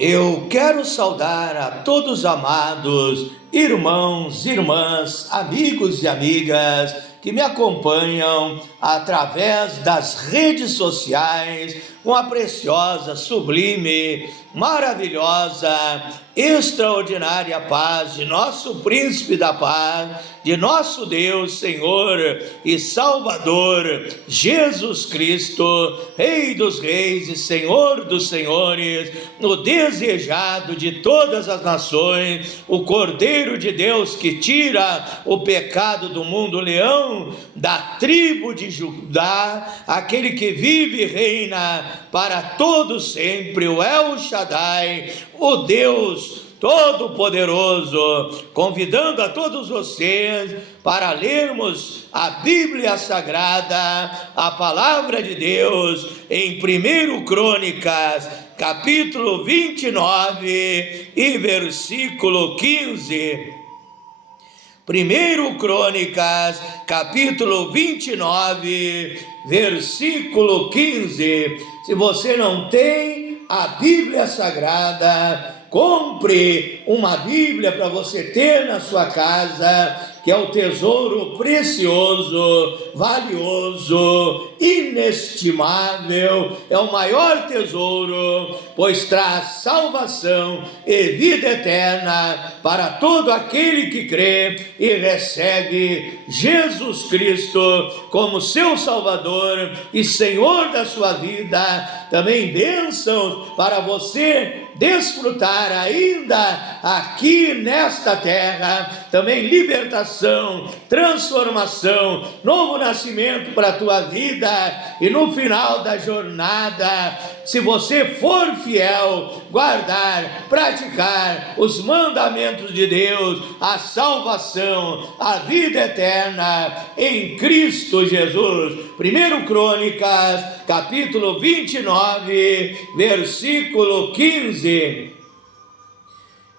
Eu quero saudar a todos amados irmãos, irmãs, amigos e amigas que me acompanham através das redes sociais com a preciosa, sublime, maravilhosa, extraordinária paz de nosso Príncipe da Paz, de nosso Deus, Senhor e Salvador, Jesus Cristo, Rei dos Reis e Senhor dos Senhores, o desejado de todas as nações, o Cordeiro de Deus que tira o pecado do mundo, o leão da tribo de Judá, aquele que vive e reina para todo sempre, o El Shaddai, o Deus Todo-Poderoso, convidando a todos vocês para lermos a Bíblia Sagrada, a Palavra de Deus, em 1 Crônicas, capítulo 29 e versículo 15. 1 Crônicas, capítulo 29, versículo 15. Se você não tem a Bíblia Sagrada, compre uma Bíblia para você ter na sua casa, que é o tesouro precioso, valioso, inestimável, é o maior tesouro, pois traz salvação e vida eterna para todo aquele que crê e recebe Jesus Cristo como seu Salvador e Senhor da sua vida. Também bênçãos para você desfrutar ainda aqui nesta terra, também libertação, transformação, novo nascimento para a tua vida, e no final da jornada, se você for fiel, guardar, praticar os mandamentos de Deus, a salvação, a vida eterna em Cristo Jesus. 1 Crônicas, capítulo 29, versículo 15.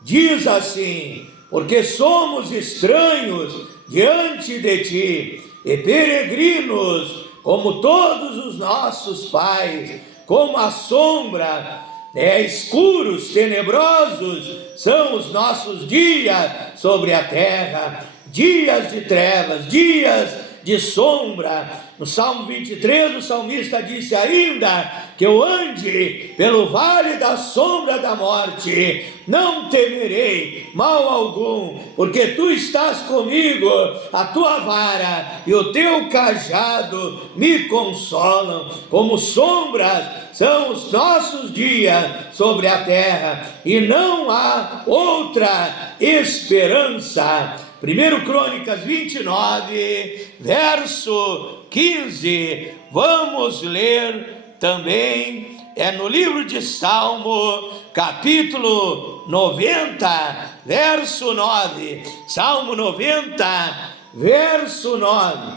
Diz assim: porque somos estranhos diante de ti e peregrinos, como todos os nossos pais, como a sombra, escuros, tenebrosos são os nossos dias sobre a terra, dias de trevas, dias de sombra. No Salmo 23, o salmista disse ainda: que eu ande pelo vale da sombra da morte, não temerei mal algum, porque tu estás comigo, a tua vara e o teu cajado me consolam. Como sombras são os nossos dias sobre a terra, e não há outra esperança. 1 Crônicas 29, verso 15, vamos ler também, no livro de Salmo, capítulo 90, verso 9, Salmo 90, verso 9,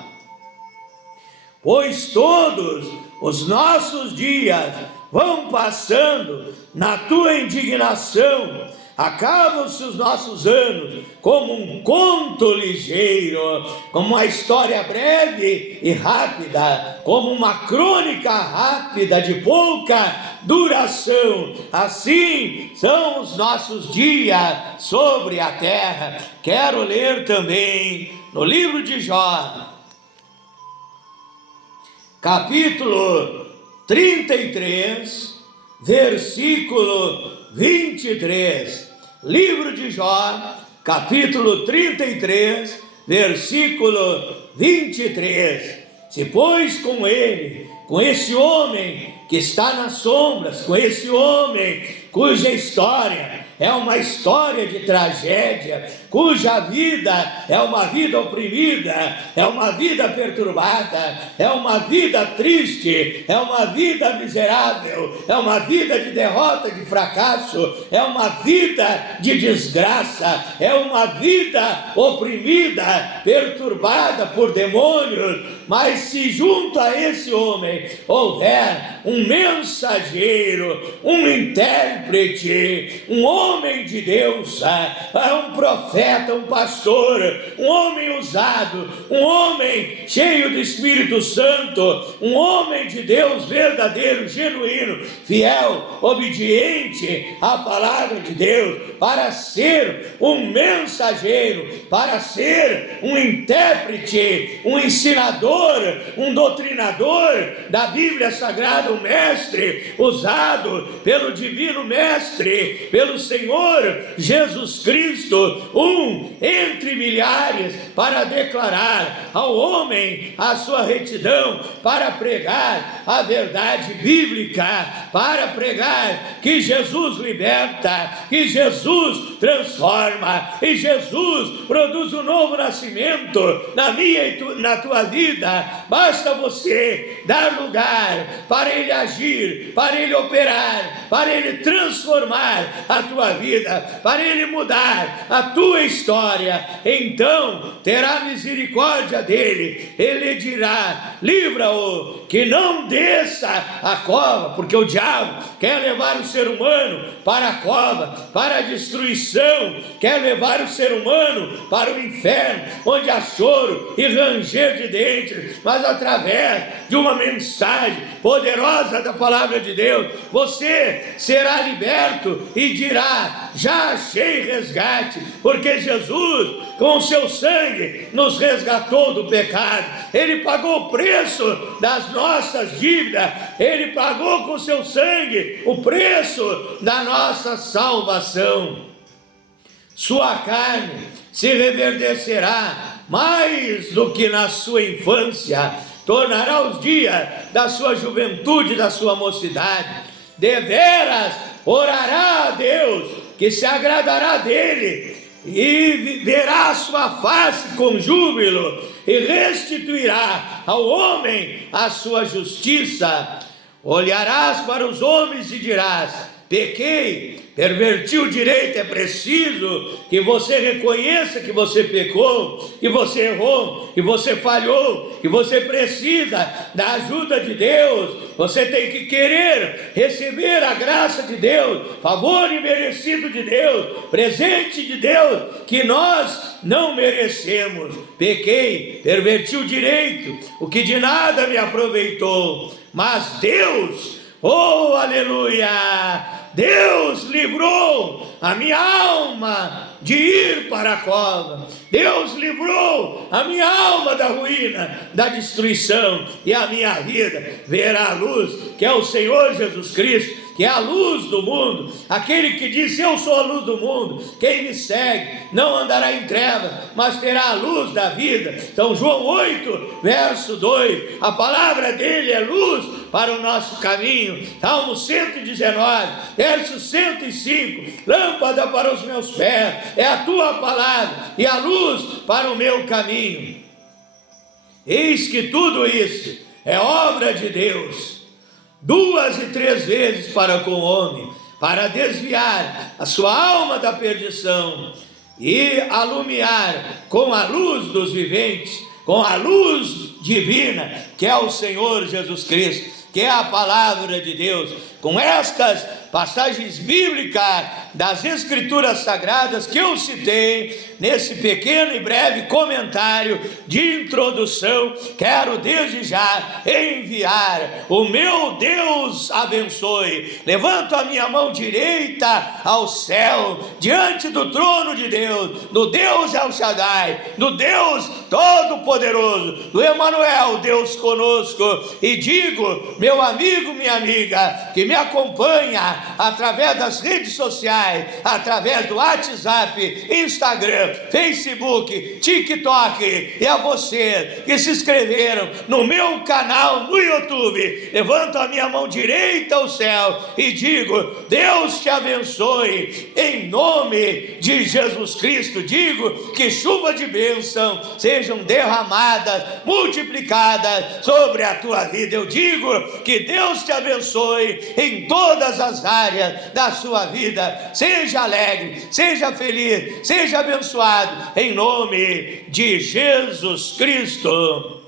pois todos os nossos dias vão passando na tua indignação, acabam-se os nossos anos como um conto ligeiro, como uma história breve e rápida, como uma crônica rápida de pouca duração. Assim são os nossos dias sobre a terra. Quero ler também no livro de Jó, capítulo 33, versículo 23. Livro de Jó, capítulo 33, versículo 23. Se pois com ele, com esse homem que está nas sombras, com esse homem cuja história é uma história de tragédia, cuja vida é uma vida oprimida, é uma vida perturbada, é uma vida triste, é uma vida miserável, é uma vida de derrota, de fracasso, é uma vida de desgraça, é uma vida oprimida, perturbada por demônios. Mas se junto a esse homem houver um mensageiro, um intérprete, um homem homem de Deus, um profeta, um pastor, um homem usado, um homem cheio do Espírito Santo, um homem de Deus verdadeiro, genuíno, fiel, obediente à palavra de Deus, para ser um mensageiro, para ser um intérprete, um ensinador, um doutrinador da Bíblia Sagrada, um mestre usado pelo divino mestre, pelo Senhor Jesus Cristo, um entre milhares, para declarar ao homem a sua retidão, para pregar a verdade bíblica, para pregar que Jesus liberta, que Jesus transforma, e Jesus produz um novo nascimento na minha e na tua vida. Basta você dar lugar para Ele agir, para Ele operar, para Ele transformar a tua vida, para Ele mudar a tua história. Então terá misericórdia dele, Ele dirá: livra-o, que não desça a cova, porque o diabo quer levar o ser humano para a cova, para a destruição, quer levar o ser humano para o inferno, onde há choro e ranger de dentes. Mas através de uma mensagem poderosa da palavra de Deus, você será liberto e dirá: já achei resgate, porque Jesus, com o seu sangue, nos resgatou do pecado. Ele pagou o preço das nossas dívidas, Ele pagou com o seu sangue o preço da nossa salvação. Sua carne se reverdecerá mais do que na sua infância, tornará os dias da sua juventude, da sua mocidade. Deveras orará a Deus, que se agradará dele, e verá a sua face com júbilo, e restituirá ao homem a sua justiça. Olharás para os homens e dirás: pequei, perverti o direito. É preciso que você reconheça que você pecou, que você errou, que você falhou, que você precisa da ajuda de Deus. Você tem que querer receber a graça de Deus, favor imerecido de Deus, presente de Deus, que nós não merecemos. Pequei, perverti o direito, o que de nada me aproveitou. Mas Deus, oh aleluia, Deus livrou a minha alma de ir para a cova. Deus livrou a minha alma da ruína, da destruição, e a minha vida verá a luz, que é o Senhor Jesus Cristo, que é a luz do mundo. Aquele que disse: eu sou a luz do mundo, quem me segue não andará em trevas, mas terá a luz da vida. Então João 8, verso 2, a palavra dele é luz para o nosso caminho. Salmo 119, verso 105, lâmpada para os meus pés é a tua palavra, e a luz para o meu caminho. Eis que tudo isso é obra de Deus, 2 e 3 vezes para com o homem, para desviar a sua alma da perdição e alumiar com a luz dos viventes, com a luz divina, que é o Senhor Jesus Cristo, que é a palavra de Deus. Com estas passagens bíblicas das Escrituras Sagradas que eu citei nesse pequeno e breve comentário de introdução, quero desde já enviar o meu Deus abençoe. Levanto a minha mão direita ao céu, diante do trono de Deus, do Deus El Shaddai, do Deus Todo-Poderoso, do Emanuel, Deus conosco, e digo: meu amigo, minha amiga, que me acompanha através das redes sociais, através do WhatsApp, Instagram, Facebook, TikTok, e a você que se inscreveram no meu canal no YouTube, levanto a minha mão direita ao céu e digo: Deus te abençoe, em nome de Jesus Cristo. Digo que chuva de bênção sejam derramadas, multiplicadas sobre a tua vida. Eu digo que Deus te abençoe em todas as áreas da sua vida. Seja alegre, seja feliz, seja abençoado, em nome de Jesus Cristo.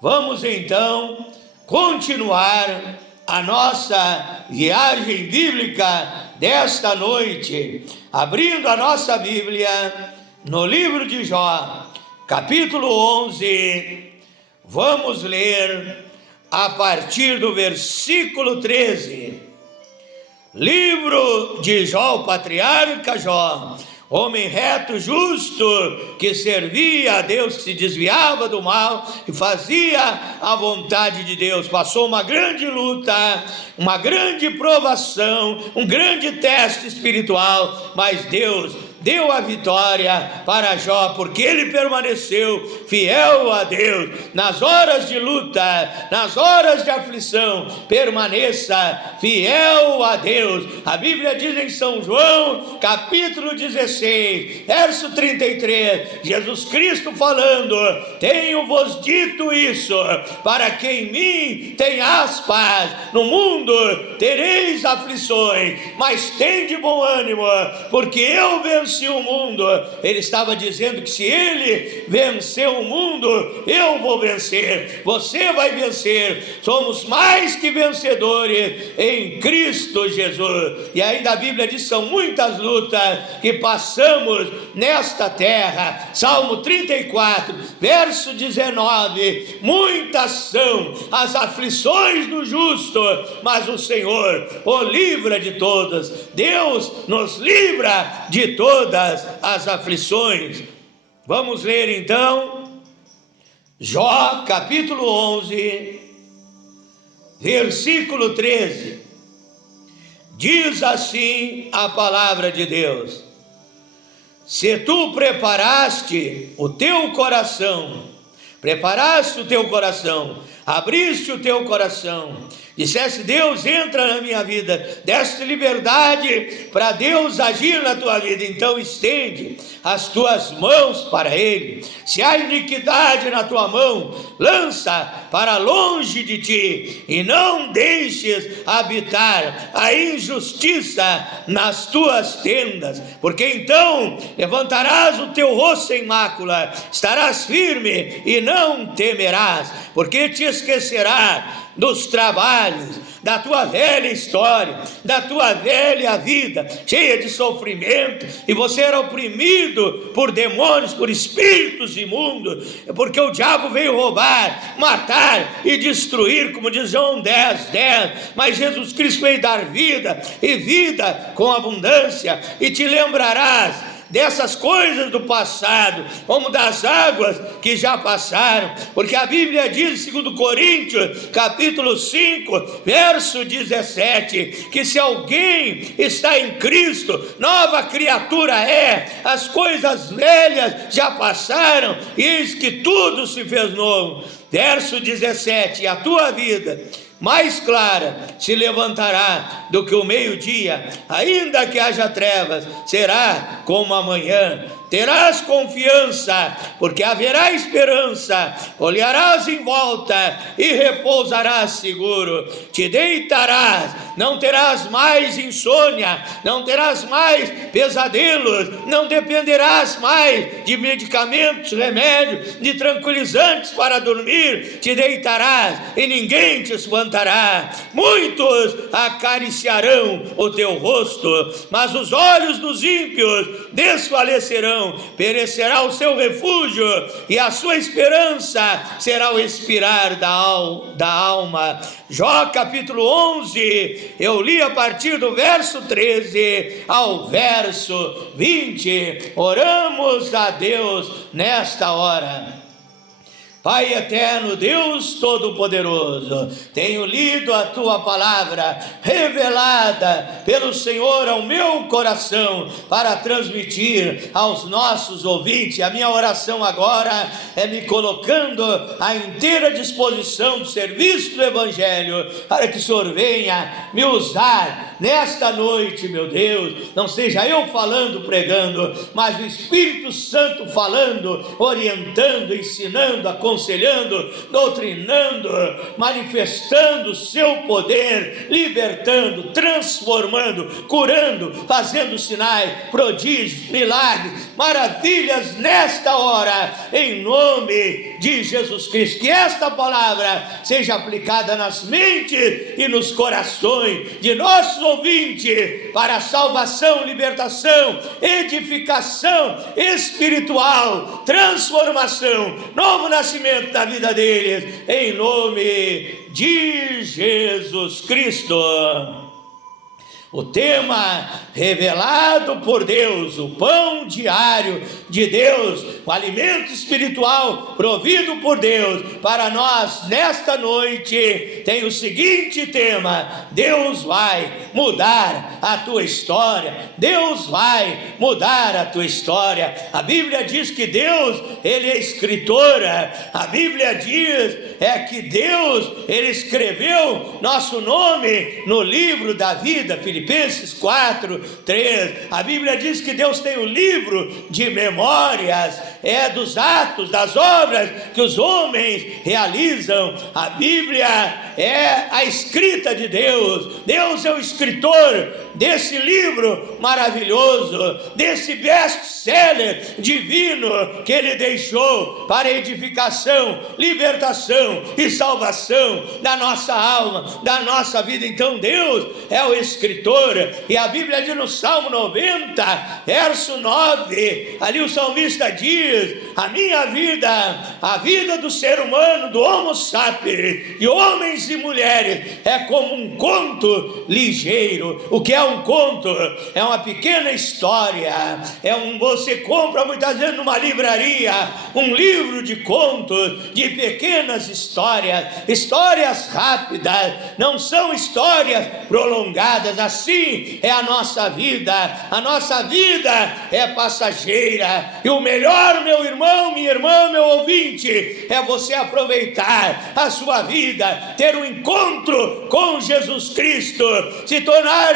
Vamos então continuar a nossa viagem bíblica desta noite, abrindo a nossa Bíblia no livro de Jó, capítulo 11, vamos ler a partir do versículo 13. Livro de Jó, o patriarca Jó, homem reto, justo, que servia a Deus, que se desviava do mal e fazia a vontade de Deus. Passou uma grande luta, uma grande provação, um grande teste espiritual, mas Deus deu a vitória para Jó, porque ele permaneceu fiel a Deus. Nas horas de luta, nas horas de aflição, permaneça fiel a Deus. A Bíblia diz em São João, capítulo 16, verso 33, Jesus Cristo falando: tenho-vos dito isso, para que em mim tenhas paz. No mundo tereis aflições, mas tende bom ânimo, porque eu venci o mundo. Ele estava dizendo que se ele venceu o mundo, eu vou vencer, você vai vencer. Somos mais que vencedores em Cristo Jesus. E ainda a Bíblia diz: são muitas lutas que passamos nesta terra. Salmo 34, verso 19: muitas são as aflições do justo, mas o Senhor o livra de todas. Deus nos livra de todas as aflições. Vamos ler então Jó capítulo 11, versículo 13. Diz assim a palavra de Deus: se tu preparaste o teu coração, abriste o teu coração, disseste: Deus, entra na minha vida, deste liberdade para Deus agir na tua vida, então estende as tuas mãos para Ele. Se há iniquidade na tua mão, lança para longe de ti, e não deixes habitar a injustiça nas tuas tendas, porque então levantarás o teu rosto sem mácula, estarás firme e não temerás, porque te esquecerás dos trabalhos, da tua velha história, da tua velha vida, cheia de sofrimento, e você era oprimido por demônios, por espíritos imundos, porque o diabo veio roubar, matar e destruir, como diz João 10:10, mas Jesus Cristo veio dar vida, e vida com abundância, e te lembrarás dessas coisas do passado, como das águas que já passaram, porque a Bíblia diz, segundo Coríntios, capítulo 5, verso 17, que se alguém está em Cristo, nova criatura é, as coisas velhas já passaram, e eis que tudo se fez novo. Verso 17, a tua vida mais clara se levantará do que o meio-dia, ainda que haja trevas, será como amanhã. Terás confiança, porque haverá esperança, olharás em volta e repousarás seguro. Te deitarás, não terás mais insônia, não terás mais pesadelos, não dependerás mais de medicamentos, remédios, de tranquilizantes para dormir. Te deitarás e ninguém te espantará. Muitos acariciarão o teu rosto, mas os olhos dos ímpios desfalecerão. Perecerá o seu refúgio, e a sua esperança será o expirar da alma. Jó capítulo 11, eu li a partir do verso 13 ao verso 20. Oramos a Deus nesta hora. Pai eterno, Deus Todo-Poderoso, tenho lido a Tua palavra revelada pelo Senhor ao meu coração para transmitir aos nossos ouvintes. A minha oração agora é me colocando à inteira disposição do serviço do Evangelho, para que o Senhor venha me usar nesta noite, meu Deus. Não seja eu falando, pregando, mas o Espírito Santo falando, orientando, ensinando, aconselhando, aconselhando, doutrinando, manifestando o seu poder, libertando, transformando, curando, fazendo sinais, prodígios, milagres, maravilhas nesta hora, em nome de Jesus Cristo. Que esta palavra seja aplicada nas mentes e nos corações de nossos ouvintes para salvação, libertação, edificação espiritual, transformação, novo nascimento da vida deles, em nome de Jesus Cristo. O tema revelado por Deus, o pão diário de Deus, o alimento espiritual provido por Deus para nós nesta noite, tem o seguinte tema: Deus vai mudar a tua história. Deus vai mudar a tua história. A Bíblia diz que Deus, Ele é escritor. A Bíblia diz que Deus, Ele escreveu nosso nome no livro da vida. Filipenses 4:3. A Bíblia diz que Deus tem o livro de memórias, dos atos, das obras que os homens realizam. A Bíblia é a escrita de Deus. Deus é o escritor desse livro maravilhoso, desse best-seller divino que Ele deixou para edificação, libertação e salvação da nossa alma, da nossa vida. Então Deus é o escritor, e a Bíblia diz no Salmo 90, verso 9, ali o salmista diz: a minha vida, a vida do ser humano, do homo sapiens, de homens e mulheres, é como um conto ligeiro. O que é um conto? É uma pequena história. Você compra muitas vezes numa livraria um livro de contos, de pequenas histórias, histórias rápidas, não são histórias prolongadas. Assim é a nossa vida. A nossa vida é passageira, e o melhor, meu irmão, minha irmã, meu ouvinte, é você aproveitar a sua vida, ter um encontro com Jesus Cristo, se tornar,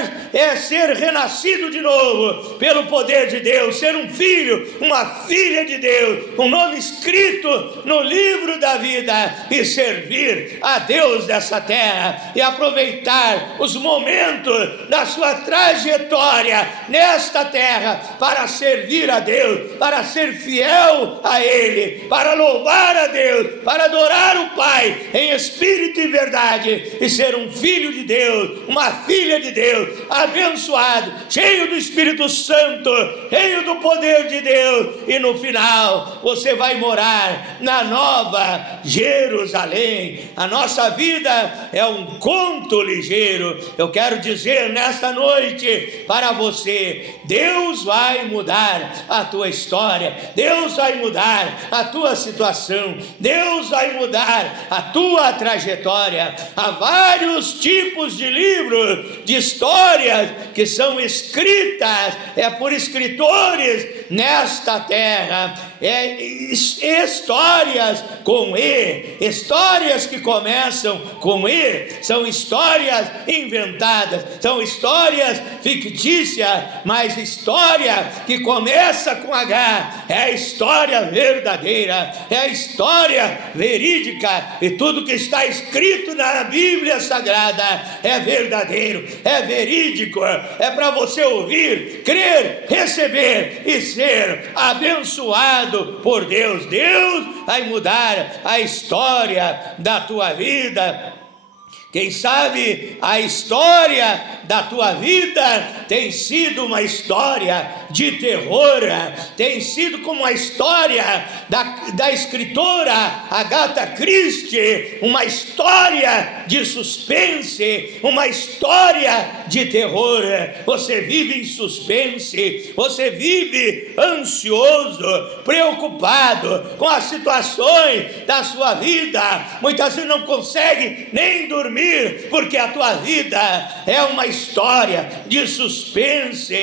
ser renascido de novo pelo poder de Deus, ser um filho, uma filha de Deus, um nome escrito no livro da vida, e servir a Deus dessa terra, e aproveitar os momentos da sua trajetória nesta terra para servir a Deus, para ser fiel a Ele, para louvar a Deus, para adorar o Pai em espírito e verdade, e ser um filho de Deus, uma filha de Deus, abençoado, cheio do Espírito Santo, cheio do poder de Deus, e no final você vai morar na Nova Jerusalém. A nossa vida é um conto ligeiro. Eu quero dizer nesta noite para você: Deus vai mudar a tua história, Deus vai mudar a tua situação, Deus vai mudar a tua trajetória. Há vários tipos de livros, de histórias que são escritas por escritores nesta terra. Histórias com E, histórias que começam com E, são histórias inventadas, são histórias fictícias, mas história que começa com H é a história verdadeira, é a história verídica, e tudo que está escrito na Bíblia Sagrada é verdadeiro, é verídico, é para você ouvir, crer, receber e ser abençoado por Deus. Deus vai mudar a história da tua vida. Quem sabe a história da tua vida tem sido uma história de terror, tem sido como a história da escritora Agatha Christie, uma história de suspense, uma história de terror. Você vive em suspense, você vive ansioso, preocupado com as situações da sua vida, muitas vezes não consegue nem dormir, dormir, porque a tua vida é uma história de suspense.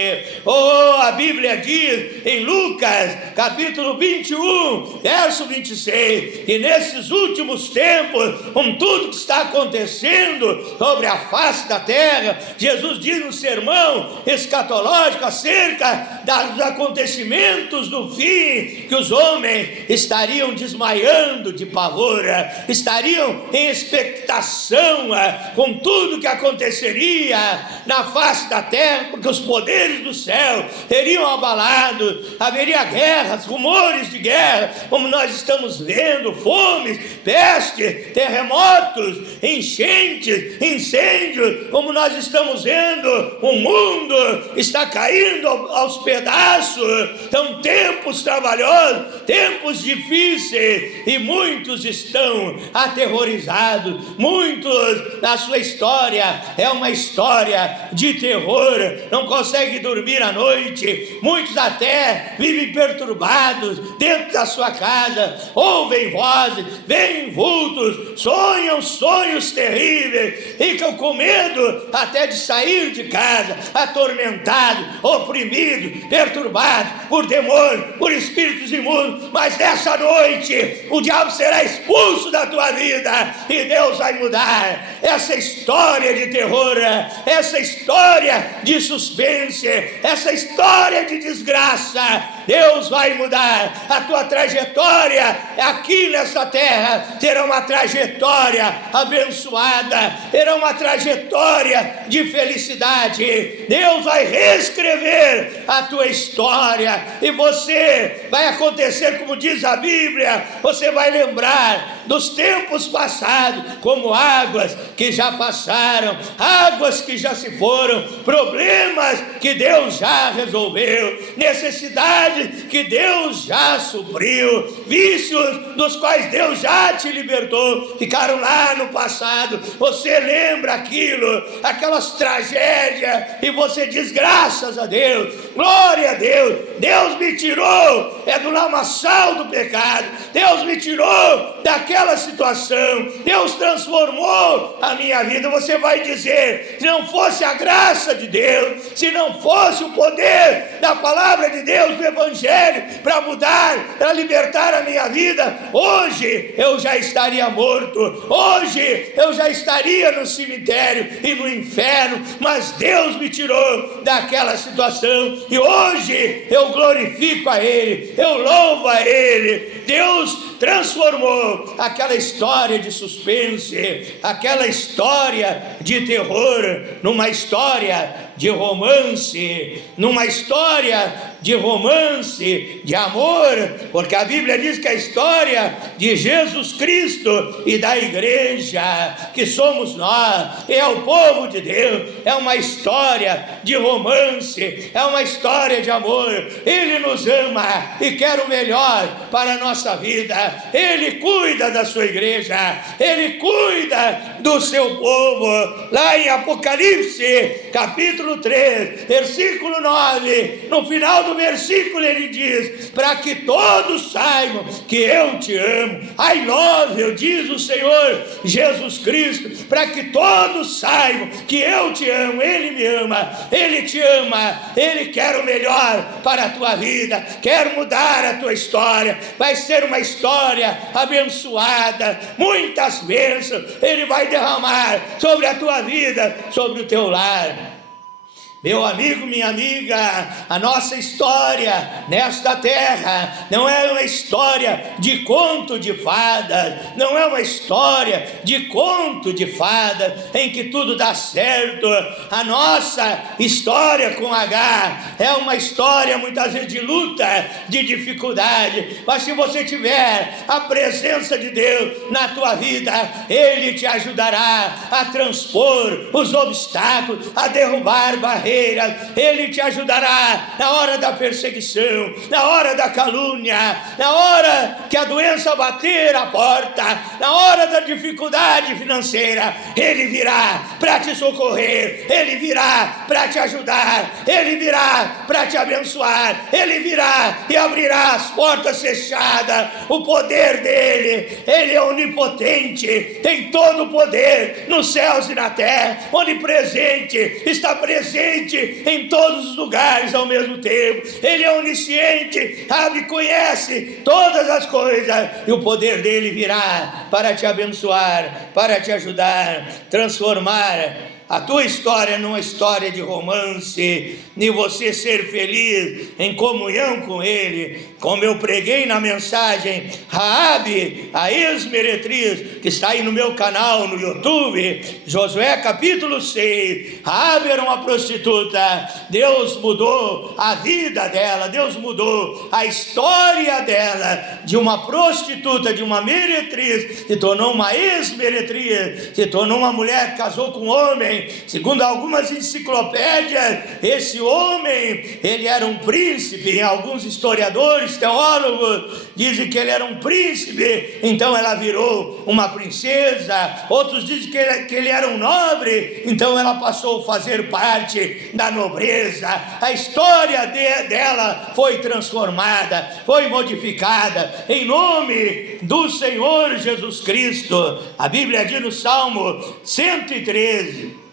Oh, a Bíblia diz em Lucas, capítulo 21, verso 26, e nesses últimos tempos, com tudo que está acontecendo sobre a face da terra, Jesus diz no sermão escatológico acerca dos acontecimentos do fim, que os homens estariam desmaiando de pavor, estariam em expectação com tudo que aconteceria na face da terra, porque os poderes do céu seriam abalados, haveria guerras, rumores de guerra, como nós estamos vendo, fomes, pestes, terremotos, enchentes, incêndios, como nós estamos vendo, o mundo está caindo aos pedaços. São tempos trabalhosos, tempos difíceis, e muitos estão aterrorizados, muitos, na sua história, é uma história de terror, não conseguem dormir à noite, muitos até vivem perturbados dentro da sua casa, ouvem vozes, veem vultos, sonham sonhos terríveis, ficam com medo até de sair de casa, atormentados, oprimidos, perturbados por demônios, por espíritos imundos. Mas nessa noite o diabo será expulso da tua vida e Deus vai mudar essa história de terror, essa história de suspense, essa história de desgraça. Deus vai mudar a tua trajetória aqui nessa terra. Terá uma trajetória abençoada, terá uma trajetória de felicidade. Deus vai reescrever a tua história, e você vai acontecer como diz a Bíblia, você vai lembrar dos tempos passados como águas que já passaram, águas que já se foram, problemas que Deus já resolveu, necessidades que Deus já supriu, vícios dos quais Deus já te libertou, ficaram lá no passado. Você lembra aquilo, aquelas tragédias, e você diz graças a Deus, glória a Deus, Deus me tirou do lamaçal do pecado, Deus me tirou daquela situação, Deus transformou a minha vida. Você vai dizer, se não fosse a graça de Deus, se não fosse o poder da palavra de Deus, do Evangelho, para mudar, para libertar a minha vida, hoje eu já estaria morto, hoje eu já estaria no cemitério e no inferno, mas Deus me tirou daquela situação, e hoje eu glorifico a Ele, eu louvo a Ele. Deus transformou aquela história de suspense, aquela história de terror, numa história de romance, numa história de romance, de amor, porque a Bíblia diz que a história de Jesus Cristo e da igreja, que somos nós, é o povo de Deus, é uma história de romance, é uma história de amor. Ele nos ama e quer o melhor para a nossa vida. Ele cuida da sua igreja, Ele cuida do seu povo. Lá em Apocalipse, capítulo 3, versículo 9, no final do versículo ele diz, para que todos saibam que eu te amo. I love you, diz o Senhor Jesus Cristo, para que todos saibam que eu te amo. Ele me ama, Ele te ama, Ele quer o melhor para a tua vida, quer mudar a tua história. Vai ser uma história abençoada, muitas bênçãos Ele vai derramar sobre a tua vida, sobre o teu lar. Meu amigo, minha amiga, a nossa história nesta terra não é uma história de conto de fadas, não é uma história de conto de fadas em que tudo dá certo. A nossa história com H é uma história muitas vezes de luta, de dificuldade, mas se você tiver a presença de Deus na tua vida, Ele te ajudará a transpor os obstáculos, a derrubar barreiras, barreiras, Ele te ajudará na hora da perseguição, na hora da calúnia, na hora que a doença bater a porta, na hora da dificuldade financeira. Ele virá para te socorrer, Ele virá para te ajudar, Ele virá para te abençoar, Ele virá e abrirá as portas fechadas. O poder dele, Ele é onipotente, tem todo o poder nos céus e na terra, onipresente, está presente em todos os lugares ao mesmo tempo. Ele é onisciente, sabe, conhece todas as coisas, e o poder dele virá para te abençoar, para te ajudar, transformar a tua história numa história de romance, e você ser feliz em comunhão com Ele, como eu preguei na mensagem Raabe, a ex-meretriz, que está aí no meu canal no YouTube, Josué capítulo 6. Raabe era uma prostituta, Deus mudou a vida dela, Deus mudou a história dela, de uma prostituta, de uma meretriz, se tornou uma ex-meretriz, se tornou uma mulher que casou com um homem. Segundo algumas enciclopédias, esse homem, ele era um príncipe. Alguns historiadores, teólogos, dizem que ele era um príncipe, então ela virou uma princesa. Outros dizem que ele era um nobre, então ela passou a fazer parte da nobreza. A história dela foi transformada, foi modificada, em nome do Senhor Jesus Cristo. A Bíblia diz no Salmo 113,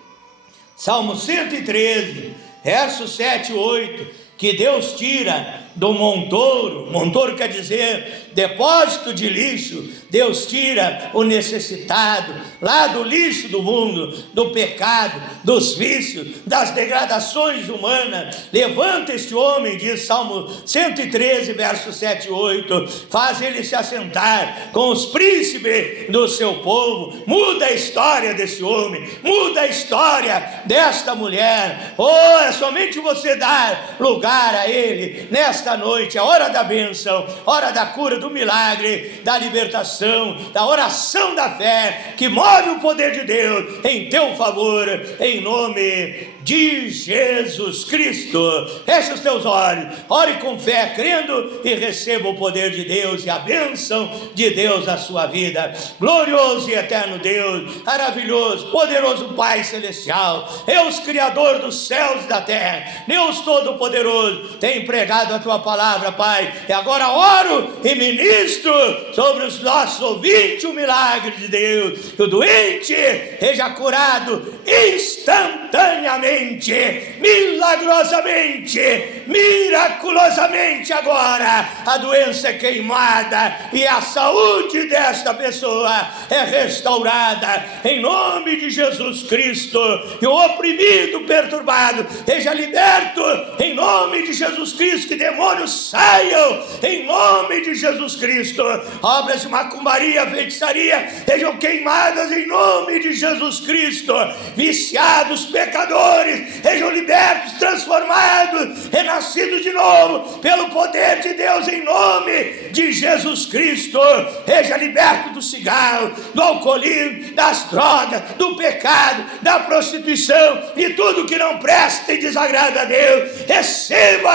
Salmo 113, versos 7 e 8, que Deus tira do montouro quer dizer depósito de lixo, Deus tira o necessitado lá do lixo do mundo, do pecado, dos vícios, das degradações humanas. Levanta este homem, diz Salmo 113, versos 7 e 8, faz ele se assentar com os príncipes do seu povo. Muda a história desse homem, muda a história desta mulher. Oh, é somente você dar lugar a ele nesta noite, a hora da bênção, hora da cura, do milagre, da libertação, da oração da fé, que move o poder de Deus em teu favor, em nome de Jesus Cristo. Feche os teus olhos, ore com fé, crendo, e receba o poder de Deus e a bênção de Deus na sua vida. Glorioso e eterno Deus, maravilhoso, poderoso Pai Celestial, Deus Criador dos céus e da terra, Deus Todo-Poderoso, tem pregado a tua palavra, Pai, e agora oro e ministro sobre os nossos ouvintes o milagre de Deus, que o doente seja curado instantaneamente, milagrosamente, miraculosamente. Agora a doença é queimada e a saúde desta pessoa é restaurada em nome de Jesus Cristo, e o oprimido, perturbado, seja liberto em nome de Jesus Cristo, que demônios saiam em nome de Jesus Cristo, obras de macumbaria, feitiçaria sejam queimadas em nome de Jesus Cristo, viciados, pecadores sejam libertos, transformados, renascidos de novo pelo poder de Deus em nome de Jesus Cristo. Seja liberto do cigarro, do alcoolismo, das drogas, do pecado, da prostituição e tudo que não presta e desagrada a Deus. Receba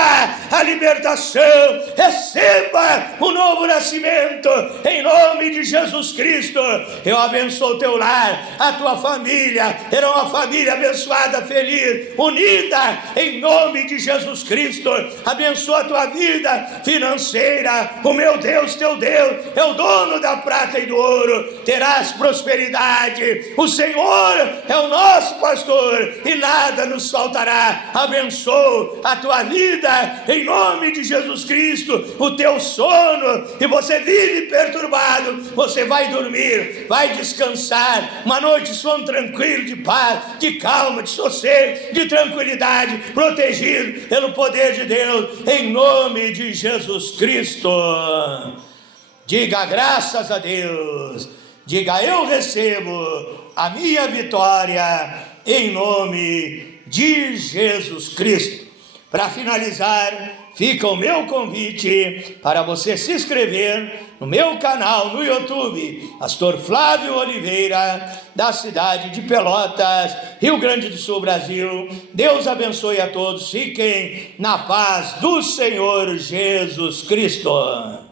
a libertação, receba o novo nascimento em nome de Jesus Cristo. Eu abençoo o teu lar, a tua família, será uma família abençoada, feliz, unida em nome de Jesus Cristo. Abençoa a tua vida financeira. O meu Deus, teu Deus, é o dono da prata e do ouro. Terás prosperidade. O Senhor é o nosso pastor e nada nos faltará. Abençoo a tua vida em nome de Jesus Cristo. O teu sono, e você vive perturbado, você vai dormir, vai descansar. Uma noite de sono tranquilo, de paz, de calma, de sossego, de tranquilidade, protegido pelo poder de Deus em nome de Jesus Cristo. Diga graças a Deus, diga eu recebo a minha vitória em nome de Jesus Cristo. Para finalizar, fica o meu convite para você se inscrever no meu canal no YouTube, Pastor Flávio Oliveira, da cidade de Pelotas, Rio Grande do Sul, Brasil. Deus abençoe a todos, fiquem na paz do Senhor Jesus Cristo.